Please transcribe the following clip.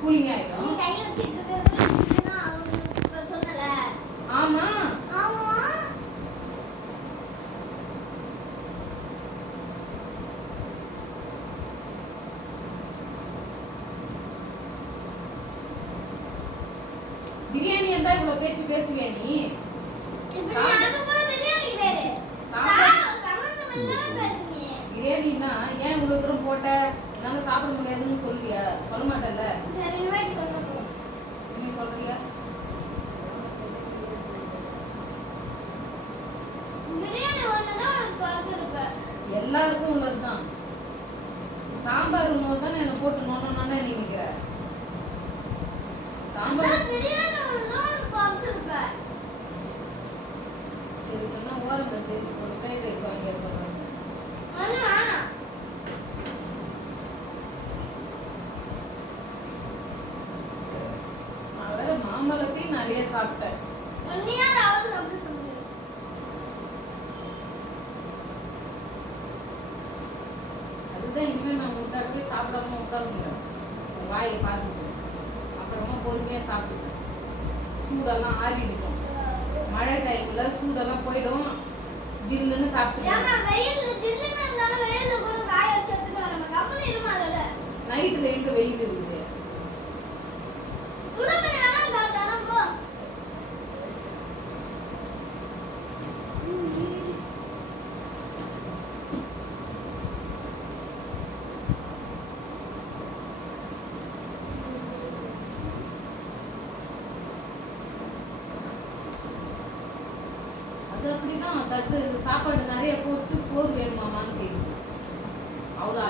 Cooling ஆயிடும். ஆமா. பிரியாணி இருந்தா இவ்வளவு பேச்சு பேசுவியா நீ? பிரியாணின்னா ஏன் இவ்வளவு தூரம் போட்ட? என்னால சாப்பிட முடியாதுன்னு சொல்லுவியா சொல்ல மாட்டேல்ல சரி இனிமேல் சொல்லணும் நீ சொல்றியா பிரியாணி எல்லாருக்கும் உள்ளதுதான். சாம்பார் உணவு தானே என்ன போட்டு நோனோன்னு நினைக்கிற சாம்பார் சரி ஓரம் கட்டு? ஒரு ஃப்ரைட் ரைஸ் வாங்கி நான் வேற மாம்பழத்தையும் நிறைய சாப்பிட்டேன். ஒன்னையாவது அவள் சாப்பிட சொல்லுங்க அதுதான் இனிமே நான் உட்காந்து சாப்பிடாம உட்காருங்க. வாயை பார்த்துட்டு அப்புறமா பொறுமையா சாப்பிட்டுட்டேன் சூடெல்லாம் ஆறிடுக்கும் மழை டைம்ல சூடெல்லாம் போயிடும். ஜில்லுன்னு சாப்பிட்டு நைட்டுல எங்க வெயில் இருக்குது? அப்படிதான் தட்டு சாப்பாடு நிறைய போட்டு சோறு வேணுமாமான்னு கேட்கும் அவ்வளோ